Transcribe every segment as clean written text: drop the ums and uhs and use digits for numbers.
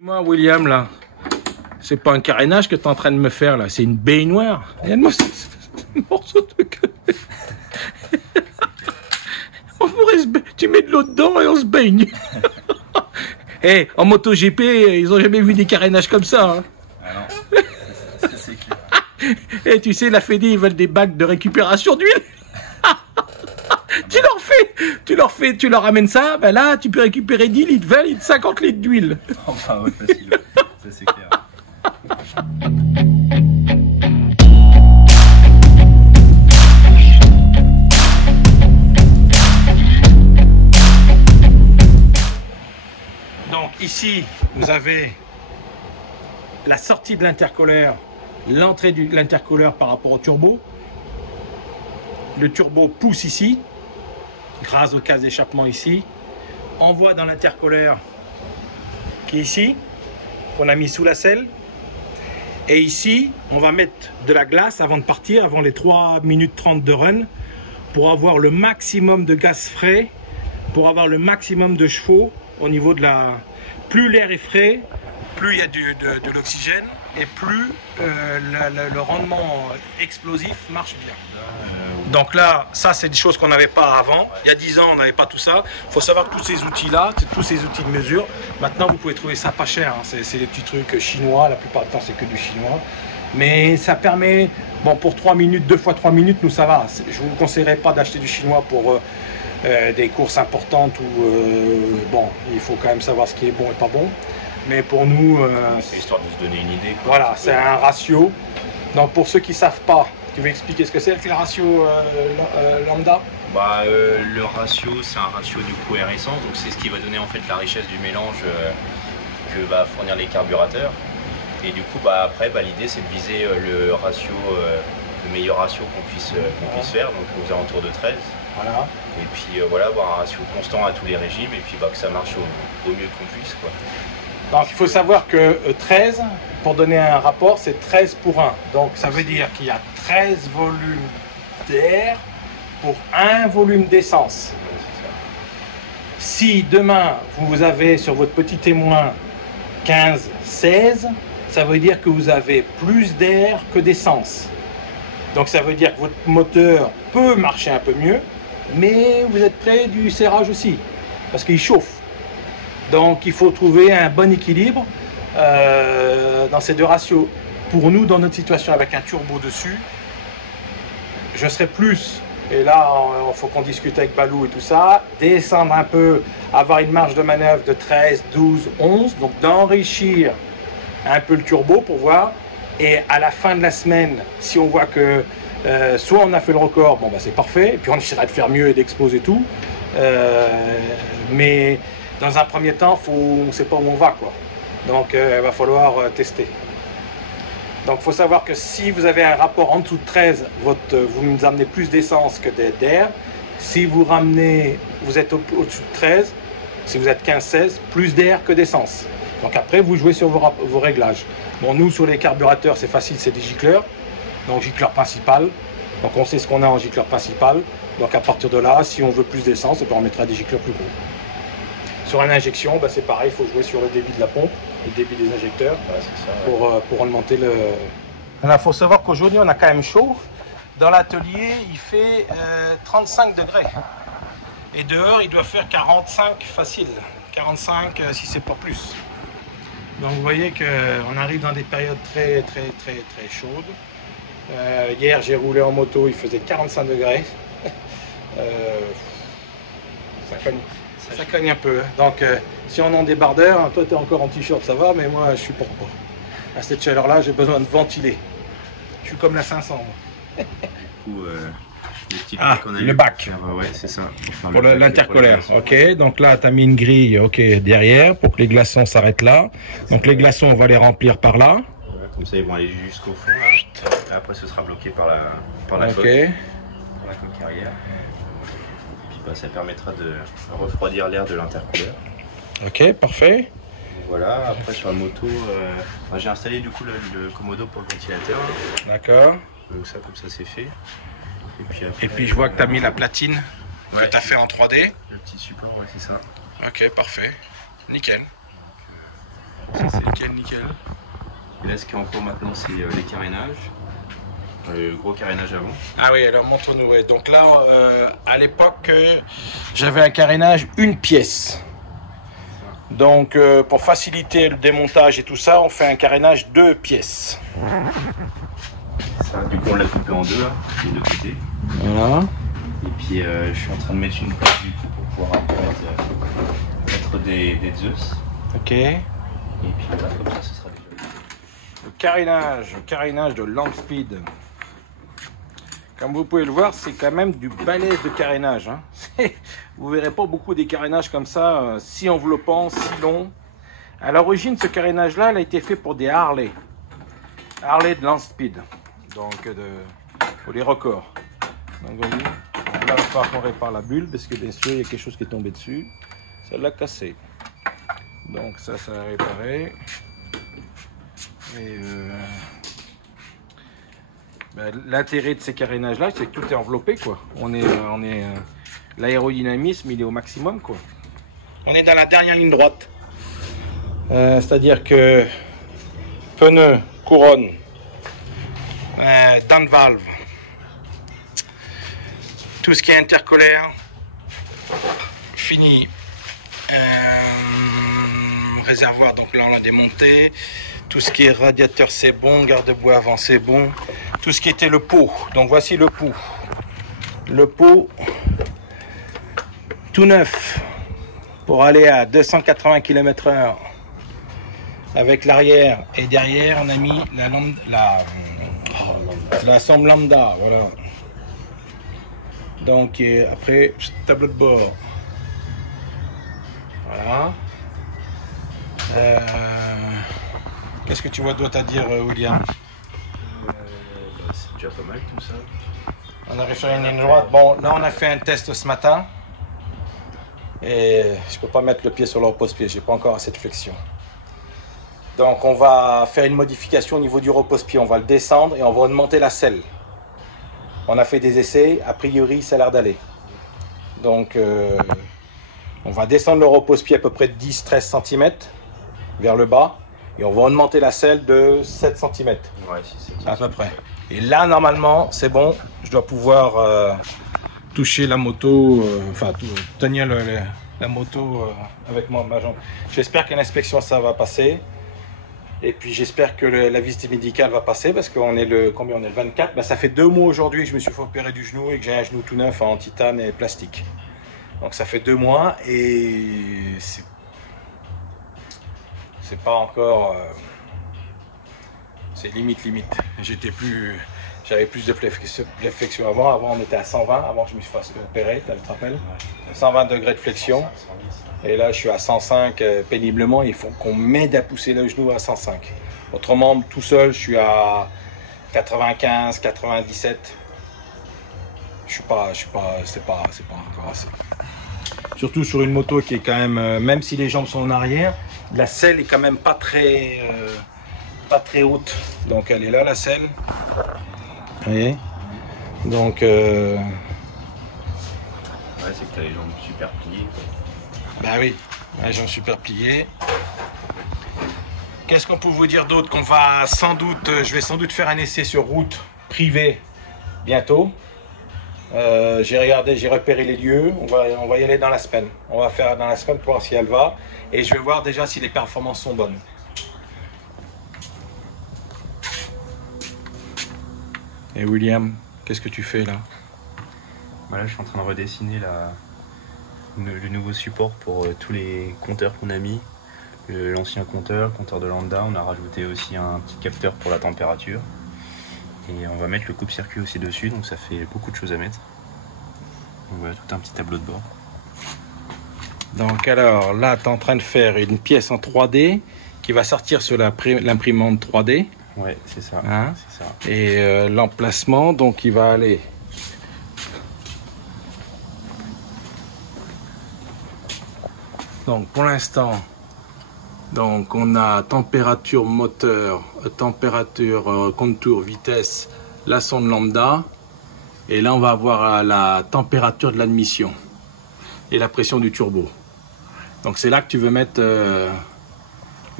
Dis-moi, William, là, c'est pas un carénage que tu es en train de me faire, là, c'est une baignoire. Regarde-moi ce morceau de queue. Tu mets de l'eau dedans et on se baigne. Hey, en MotoGP, ils ont jamais vu des carénages comme ça. Hein. Ah non, c'est clair. Et tu sais, la Fédé, ils veulent des bacs de récupération d'huile. Tu leur amènes ça, ben là, tu peux récupérer 10 litres, 20 litres, 50 litres d'huile. Enfin, ouais, facile. Ça, c'est clair. Donc ici, vous avez la sortie de l'intercooler, l'entrée de l'intercooler par rapport au turbo. Le turbo pousse ici, grâce aux cases d'échappement ici. Envoie dans l'intercooler qui est ici, qu'on a mis sous la selle. Et ici, on va mettre de la glace avant de partir, avant les 3 minutes 30 de run, pour avoir le maximum de gaz frais, pour avoir le maximum de chevaux au niveau de la... Plus l'air est frais, plus il y a de l'oxygène et plus le rendement explosif marche bien. Donc là, ça c'est des choses qu'on n'avait pas avant. Il y a 10 ans, on n'avait pas tout ça. Il faut savoir que tous ces outils-là, tous ces outils de mesure, maintenant vous pouvez trouver ça pas cher. Hein. C'est des petits trucs chinois, la plupart du temps c'est que du chinois. Mais ça permet, bon pour 3 minutes, 2 fois 3 minutes, nous ça va. Je ne vous conseillerais pas d'acheter du chinois pour des courses importantes où bon, il faut quand même savoir ce qui est bon et pas bon. Mais pour nous, c'est histoire de se donner une idée. Quoi. Voilà, c'est un ratio. Donc pour ceux qui ne savent pas, tu veux expliquer ce que c'est le ratio lambda? Le ratio, c'est un ratio du coût air essence, donc c'est ce qui va donner en fait la richesse du mélange que va fournir les carburateurs. Et du coup, après, l'idée c'est de viser le ratio, le meilleur ratio qu'on puisse faire, donc aux alentours de 13. Voilà. Et puis voilà, avoir un ratio constant à tous les régimes et puis que ça marche au mieux qu'on puisse. Quoi. Donc il faut savoir que 13, pour donner un rapport, c'est 13 pour 1. Donc ça veut dire qu'il y a 13 volumes d'air pour 1 volume d'essence. Si demain vous avez sur votre petit témoin 15, 16, ça veut dire que vous avez plus d'air que d'essence. Donc ça veut dire que votre moteur peut marcher un peu mieux, mais vous êtes près du serrage aussi, parce qu'il chauffe. Donc il faut trouver un bon équilibre dans ces deux ratios. Pour nous, dans notre situation avec un turbo dessus, je serais plus, et là il faut qu'on discute avec Balou et tout ça, descendre un peu, avoir une marge de manœuvre de 13, 12, 11, donc d'enrichir un peu le turbo pour voir. Et à la fin de la semaine, si on voit que soit on a fait le record, bon c'est parfait, et puis on essaiera de faire mieux et d'exploser tout. Mais dans un premier temps, on ne sait pas où on va, quoi. Donc il va falloir tester. Donc il faut savoir que si vous avez un rapport en dessous de 13, vous nous amenez plus d'essence que d'air. Si vous êtes au-dessus de 13, si vous êtes 15-16, plus d'air que d'essence. Donc après, vous jouez sur vos réglages. Bon, nous, sur les carburateurs, c'est facile, c'est des gicleurs. Donc gicleur principal. Donc on sait ce qu'on a en gicleur principal. Donc à partir de là, si on veut plus d'essence, on mettra des gicleurs plus gros. Sur une injection, c'est pareil, il faut jouer sur le débit de la pompe, le débit des injecteurs, pour augmenter le... Alors il faut savoir qu'aujourd'hui, on a quand même chaud. Dans l'atelier, il fait 35 degrés. Et dehors, il doit faire 45 facile. 45 si c'est pas plus. Donc vous voyez qu'on arrive dans des périodes très chaudes. Hier j'ai roulé en moto, il faisait 45 degrés. Ça cogne un peu. Donc si on en débardeur, toi tu es encore en t-shirt, ça va, mais moi je supporte pas. À cette chaleur là, j'ai besoin de ventiler. Je suis comme la 500. Du coup, le bac. Ouais, c'est ça. Pour l'intercolaire. Ok, donc là tu as mis une grille derrière pour que les glaçons s'arrêtent là. Donc les glaçons, on va les remplir par là. Comme ça, ils vont aller jusqu'au fond. Là. Et après, ce sera bloqué par la coque. Par la coque arrière. Et puis ça permettra de refroidir l'air de l'intercooler. Ok, parfait. Et voilà, après sur la moto, j'ai installé du coup le commodo pour le ventilateur. D'accord. Donc ça, comme ça, c'est fait. Et puis je vois que tu as mis la platine que tu as fait en 3D. Le petit support, ouais, c'est ça. Ok, parfait. Nickel. Ça, c'est Nickel, nickel. Et là, ce qui est en cours maintenant, c'est les carénages. Le gros carénage avant. Ah oui, alors montre-nous. Ouais. Donc là, à l'époque, j'avais un carénage une pièce. Donc pour faciliter le démontage et tout ça, on fait un carénage 2 pièces. Ça, du coup, on l'a coupé en deux, là, les deux côtés. Voilà. Et puis, je suis en train de mettre une plaque du coup pour pouvoir après mettre des Zeus. Ok. Et puis voilà, comme ça, ce sera déjà. Le carénage de Landspeed. Comme vous pouvez le voir, c'est quand même du balèze de carénage. Hein. Vous verrez pas beaucoup des carénages comme ça, si enveloppants, si longs. À l'origine, ce carénage-là, il a été fait pour des Harley. Harley de Landspeed. Donc, pour les records. Donc, vous voyez, là, il va falloir qu'on répare la bulle, parce que bien sûr, il y a quelque chose qui est tombé dessus. Ça l'a cassé. Donc, ça a réparé. Et l'intérêt de ces carénages-là, c'est que tout est enveloppé, quoi. L'aérodynamisme, il est au maximum, quoi. On est dans la dernière ligne droite. C'est-à-dire que pneu, couronne, down valve, tout ce qui est intercolaire, fini. Réservoir, donc là on l'a démonté. Tout ce qui est radiateur c'est bon, garde-boue avant c'est bon. Tout ce qui était le pot, donc voici le pot. Le pot tout neuf pour aller à 280 km/h. Avec l'arrière et derrière on a mis la somme lambda, voilà. Donc après tableau de bord. Voilà. Qu'est-ce que tu vois d'autre à dire, William? C'est déjà pas mal tout ça. On arrive sur une ligne droite. Bon, là on a fait un test ce matin. Et je peux pas mettre le pied sur le repose-pied, j'ai pas encore assez de flexion. Donc on va faire une modification au niveau du repose-pied. On va le descendre et on va augmenter la selle. On a fait des essais, a priori ça a l'air d'aller. Donc on va descendre le repose-pied à peu près de 10-13 cm vers le bas et on va augmenter la selle de 7 cm. Ouais, si, à peu près. Et là, normalement, c'est bon. Je dois pouvoir toucher la moto, tenir la moto avec ma jambe. J'espère qu'à l'inspection, ça va passer. Et puis, j'espère que la visite médicale va passer parce qu'on est le 24. Ben, ça fait 2 mois aujourd'hui que je me suis fait opérer du genou et que j'ai un genou tout neuf en titane et plastique. Donc ça fait 2 mois et c'est pas encore, c'est limite. J'avais plus de flexion avant. Avant on était à 120, avant que je me fasse opérer, tu te rappelles? 120 degrés de flexion. Et là je suis à 105 péniblement. Il faut qu'on m'aide à pousser le genou à 105. Autrement tout seul je suis à 95, 97. C'est pas encore assez. Surtout sur une moto qui est quand même si les jambes sont en arrière, la selle est quand même pas très haute. Donc elle est là la selle. Vous voyez? Donc ouais, c'est que tu as les jambes super pliées. Bah oui, les jambes super pliées. Qu'est-ce qu'on peut vous dire d'autre? Qu'on va je vais sans doute faire un essai sur route privée bientôt. J'ai repéré les lieux, on va y aller dans la semaine. On va faire dans la semaine pour voir si elle va. Et je vais voir déjà si les performances sont bonnes. Et William, qu'est-ce que tu fais là? Voilà, je suis en train de redessiner le nouveau support pour tous les compteurs qu'on a mis. L'ancien compteur de lambda, on a rajouté aussi un petit capteur pour la température. Et on va mettre le coupe-circuit aussi dessus, donc ça fait beaucoup de choses à mettre. Donc voilà, tout un petit tableau de bord. Donc alors, là, tu es en train de faire une pièce en 3D qui va sortir sur l'imprimante 3D. Ouais, c'est ça. Hein? C'est ça. Et l'emplacement, donc il va aller... Donc pour l'instant, donc on a température moteur, température contour, vitesse, la sonde lambda. Et là on va avoir la température de l'admission et la pression du turbo. Donc c'est là que tu veux mettre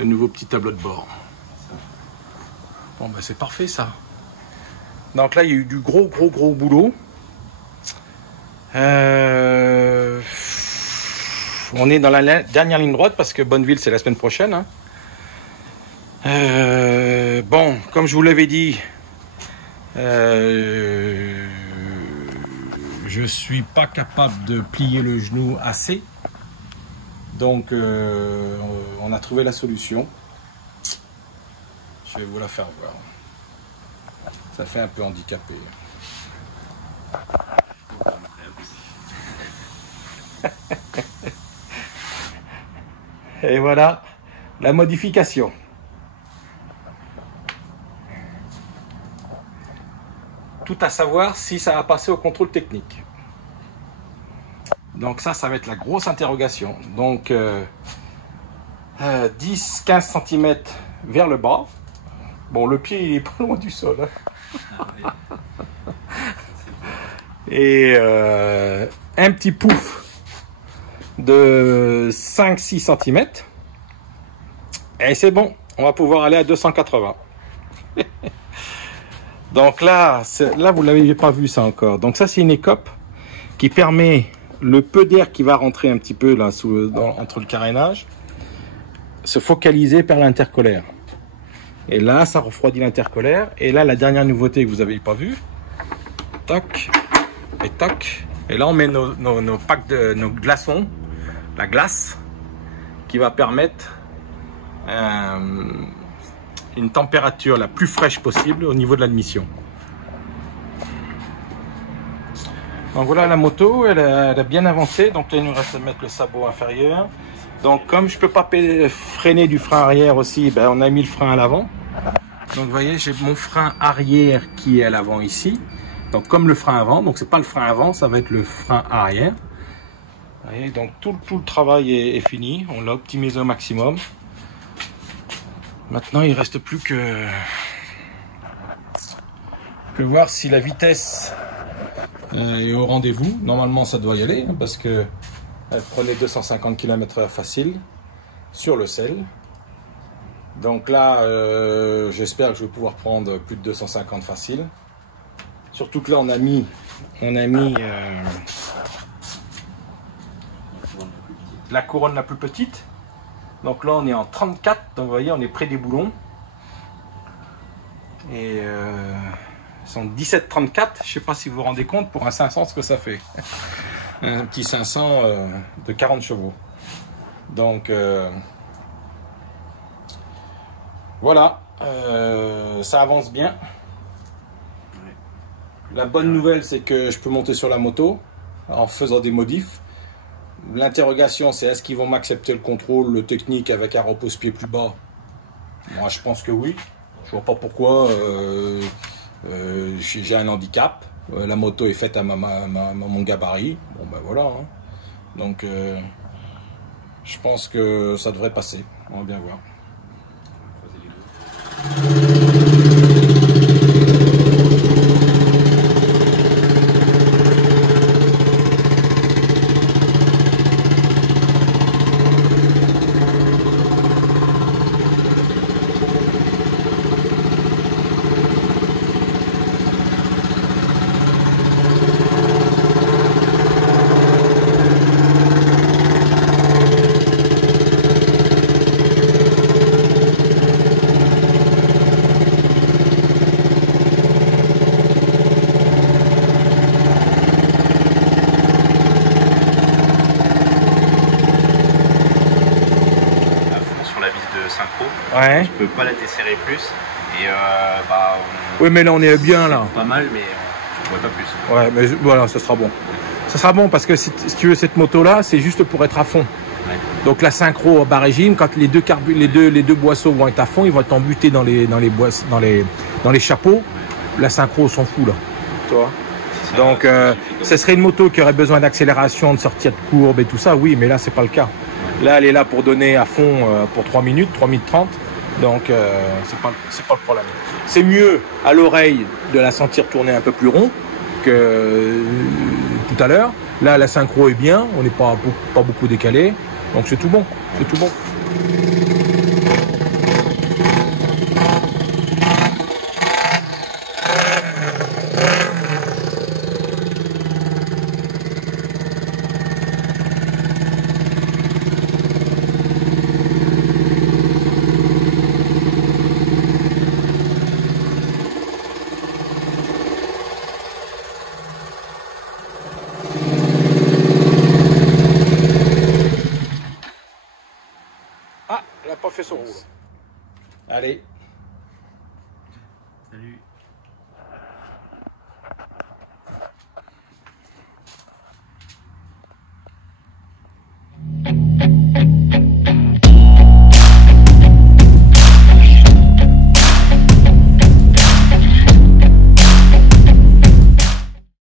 le nouveau petit tableau de bord. Bon ben c'est parfait ça. Donc là il y a eu du gros boulot. On est dans la dernière ligne droite parce que Bonneville c'est la semaine prochaine. Hein. Bon, comme je vous l'avais dit, je suis pas capable de plier le genou assez. Donc on a trouvé la solution. Je vais vous la faire voir. Ça fait un peu handicapé. Et voilà la modification. Tout à savoir si ça va passer au contrôle technique. Donc ça va être la grosse interrogation. Donc 10-15 cm vers le bas. Bon, le pied il est pas loin du sol. Hein. Et un petit pouf de 5-6 cm. Et c'est bon, on va pouvoir aller à 280. Donc là vous l'avez pas vu ça encore. Donc ça c'est une écope qui permet le peu d'air qui va rentrer un petit peu là entre le carénage se focaliser par l'intercolaire. Et là ça refroidit l'intercolaire. Et là la dernière nouveauté que vous n'avez pas vue, tac et tac. Et là on met nos packs de nos glaçons, la glace qui va permettre une température la plus fraîche possible au niveau de l'admission. Donc voilà la moto, elle a bien avancé. Donc là il nous reste à mettre le sabot inférieur. Donc comme je peux pas freiner du frein arrière aussi, ben, on a mis le frein à l'avant. Donc vous voyez j'ai mon frein arrière qui est à l'avant ici. Donc comme le frein avant, donc c'est pas le frein avant, ça va être le frein arrière. Vous voyez, donc tout le travail est fini, on l'a optimisé au maximum. Maintenant, il ne reste plus que voir si la vitesse est au rendez-vous. Normalement, ça doit y aller, hein, parce que elle prenait 250 km/h facile sur le sel. Donc là, j'espère que je vais pouvoir prendre plus de 250 facile. Surtout que là, on a mis la couronne la plus petite. Donc là on est en 34, donc vous voyez on est près des boulons. Et ils sont 17,34, je sais pas si vous vous rendez compte pour un 500 ce que ça fait. Un petit 500 de 40 chevaux. Donc voilà, ça avance bien. La bonne nouvelle c'est que je peux monter sur la moto en faisant des modifs. L'interrogation c'est est-ce qu'ils vont m'accepter le contrôle, le technique avec un repose-pied plus bas. Moi je pense que oui. Je vois pas pourquoi j'ai un handicap. La moto est faite à mon gabarit. Bon ben voilà. Hein. Donc je pense que ça devrait passer. On va bien voir. Ouais. Je peux pas la desserrer plus. Et oui, mais là on est bien là. Pas mal, mais je ne vois pas plus. Ouais, mais voilà, ça sera bon. Ça sera bon parce que si tu veux cette moto là, c'est juste pour être à fond. Ouais. Donc la synchro bas régime, quand les deux boisseaux vont être à fond, ils vont être embutés dans les chapeaux. Ouais. La synchro, on s'en fout là. Tu vois. Donc ce serait une moto qui aurait besoin d'accélération, de sortir de courbe et tout ça, oui, mais là c'est pas le cas. Là elle est là pour donner à fond pour 3 minutes 30. Donc c'est pas le problème. C'est mieux à l'oreille de la sentir tourner un peu plus rond que tout à l'heure. Là la synchro est bien, on n'est pas beaucoup décalé. Donc c'est tout bon, c'est tout bon. fait son rôle. Allez.